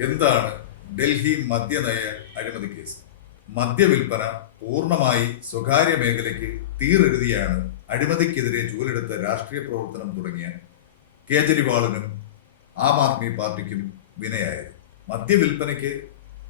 എന്താണ് ഡൽഹി മദ്യനയ അഴിമതി കേസ്? മദ്യവിൽപ്പന പൂർണമായി സ്വകാര്യ മേഖലയ്ക്ക് തീറെഴുതിയാണ് അഴിമതിക്കെതിരെ ജോലിയെടുത്ത രാഷ്ട്രീയ പ്രവർത്തനം തുടങ്ങിയ കേജ്രിവാളിനും ആം ആദ്മി പാർട്ടിക്കും വിനയായത്. മദ്യവിൽപ്പനയ്ക്ക്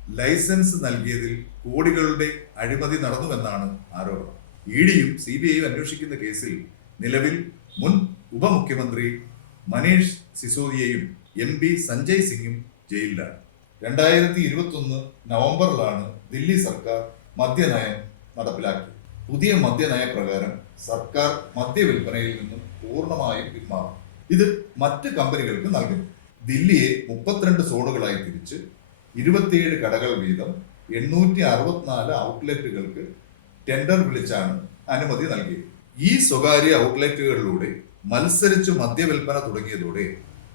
ലൈസൻസ് നൽകിയതിൽ കോടികളുടെ അഴിമതി നടന്നുവെന്നാണ് ആരോപണം. ഇ ഡിയും സി ബി ഐയും അന്വേഷിക്കുന്ന കേസിൽ നിലവിൽ മുൻ ഉപമുഖ്യമന്ത്രി മനീഷ് സിസോദിയയും എം പി സഞ്ജയ് സിംഗും ജയിലിലാണ്. രണ്ടായിരത്തി ഇരുപത്തി ഒന്ന് നവംബറിലാണ് ദില്ലി സർക്കാർ മദ്യനയം നടപ്പിലാക്കിയത്. പുതിയ മദ്യനയ പ്രകാരം സർക്കാർ മദ്യവിൽപ്പനയിൽ നിന്നും പൂർണമായും പിന്മാറും ഇത് മറ്റ് കമ്പനികൾക്ക് നൽകുന്നു. ദില്ലിയെ മുപ്പത്തിരണ്ട് സോണുകളായി തിരിച്ച് ഇരുപത്തിയേഴ് കടകൾ വീതം എണ്ണൂറ്റി അറുപത്തിനാല് ഔട്ട്ലെറ്റുകൾക്ക് ടെൻഡർ വിളിച്ചാണ് അനുമതി നൽകിയത്. ഈ സ്വകാര്യ ഔട്ട്ലെറ്റുകളിലൂടെ മത്സരിച്ചു മദ്യവിൽപ്പന തുടങ്ങിയതോടെ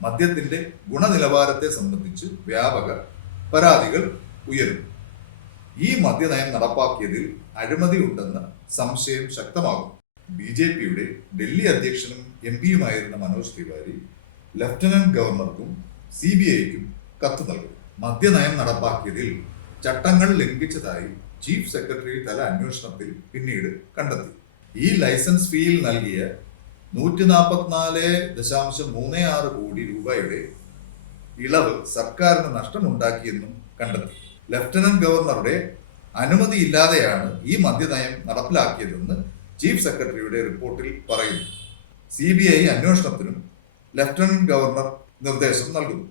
മദ്യത്തിന്റെ ഗുണനിലവാരത്തെ സംബന്ധിച്ച് വ്യാപക പരാതികൾ ഉയരുന്നു. ഈ മദ്യനയം നടപ്പാക്കിയതിൽ അഴിമതി ഉണ്ടെന്ന സംശയം ശക്തമാകും. ബി ജെ പിയുടെ ഡൽഹി അധ്യക്ഷനും എം പിയുമായിരുന്ന മനോജ് തിവാരി ലഫ്റ്റനന്റ് ഗവർണർക്കും സി ബി ഐക്കും കത്ത് നൽകും. മദ്യനയം നടപ്പാക്കിയതിൽ ചട്ടങ്ങൾ ലംഘിച്ചതായി ചീഫ് സെക്രട്ടറി തല അന്വേഷണത്തിൽ പിന്നീട് കണ്ടെത്തി. ഈ ലൈസൻസ് ഫീയിൽ നൽകിയ നൂറ്റി നാൽപ്പത്തിനാല് ദശാംശം മൂന്ന് ആറ് കോടി രൂപയുടെ ഇളവ് സർക്കാരിന് നഷ്ടമുണ്ടാക്കിയെന്നും കണ്ടെത്തി. ലഫ്റ്റനന്റ് ഗവർണറുടെ അനുമതിയില്ലാതെയാണ് ഈ മദ്യനയം നടപ്പിലാക്കിയതെന്ന് ചീഫ് സെക്രട്ടറിയുടെ റിപ്പോർട്ടിൽ പറയുന്നു. സി ബി ഐ അന്വേഷണത്തിനും ലഫ്റ്റനന്റ് ഗവർണർ നിർദ്ദേശം നൽകുന്നു.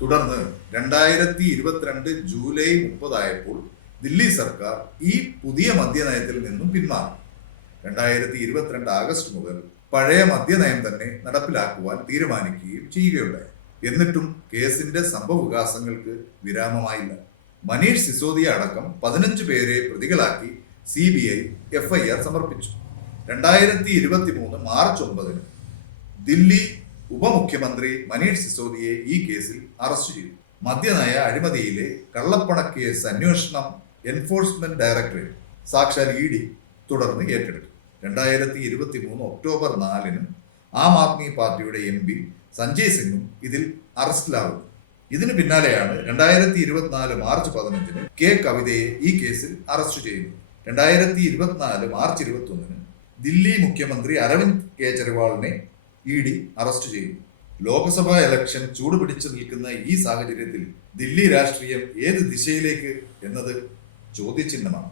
തുടർന്ന് രണ്ടായിരത്തി ഇരുപത്തിരണ്ട് ജൂലൈ മുപ്പതായപ്പോൾ ദില്ലി സർക്കാർ ഈ പുതിയ മദ്യനയത്തിൽ നിന്നും പിന്മാറി. രണ്ടായിരത്തി ഇരുപത്തിരണ്ട് ആഗസ്റ്റ് മുതൽ പഴയ മദ്യനയം തന്നെ നടപ്പിലാക്കുവാൻ തീരുമാനിക്കുകയും ചെയ്യുകയുണ്ടായി. എന്നിട്ടും കേസിന്റെ സംഭവവികാസങ്ങൾക്ക് വിരാമമായില്ല. മനീഷ് സിസോദിയ അടക്കം പതിനഞ്ച് പേരെ പ്രതികളാക്കി സി ബി ഐ എഫ്ഐആർ സമർപ്പിച്ചു രണ്ടായിരത്തി ഇരുപത്തി മൂന്ന് മാർച്ച് ഒമ്പതിന് ദില്ലി ഉപമുഖ്യമന്ത്രി മനീഷ് സിസോദിയെ ഈ കേസിൽ അറസ്റ്റ് ചെയ്തു. മദ്യനയ അഴിമതിയിലെ കള്ളപ്പണക്കേസ് അന്വേഷണം എൻഫോഴ്സ്മെന്റ് ഡയറക്ടറേറ്റ് സാക്ഷാൽ ഇ ഡി തുടർന്ന് ഏറ്റെടുത്തു. രണ്ടായിരത്തി ഇരുപത്തി മൂന്ന് ഒക്ടോബർ നാലിന് ആം ആദ്മി പാർട്ടിയുടെ എം പി സഞ്ജയ് സിംഗും ഇതിൽ അറസ്റ്റിലാവുന്നു. ഇതിനു പിന്നാലെയാണ് രണ്ടായിരത്തി ഇരുപത്തിനാല് മാർച്ച് പതിനഞ്ചിന് കെ കവിതയെ ഈ കേസിൽ അറസ്റ്റ് ചെയ്യുന്നു രണ്ടായിരത്തി ഇരുപത്തിനാല് മാർച്ച് ഇരുപത്തി ഒന്നിന് ദില്ലി മുഖ്യമന്ത്രി അരവിന്ദ് കെജ്രിവാളിനെ ഇ ഡി അറസ്റ്റ് ചെയ്യുന്നു ലോക്സഭാ ഇലക്ഷൻ ചൂടുപിടിച്ചു നിൽക്കുന്ന ഈ സാഹചര്യത്തിൽ ദില്ലി രാഷ്ട്രീയം ഏത് ദിശയിലേക്ക് എന്നത് ചോദ്യചിഹ്നമാണ്.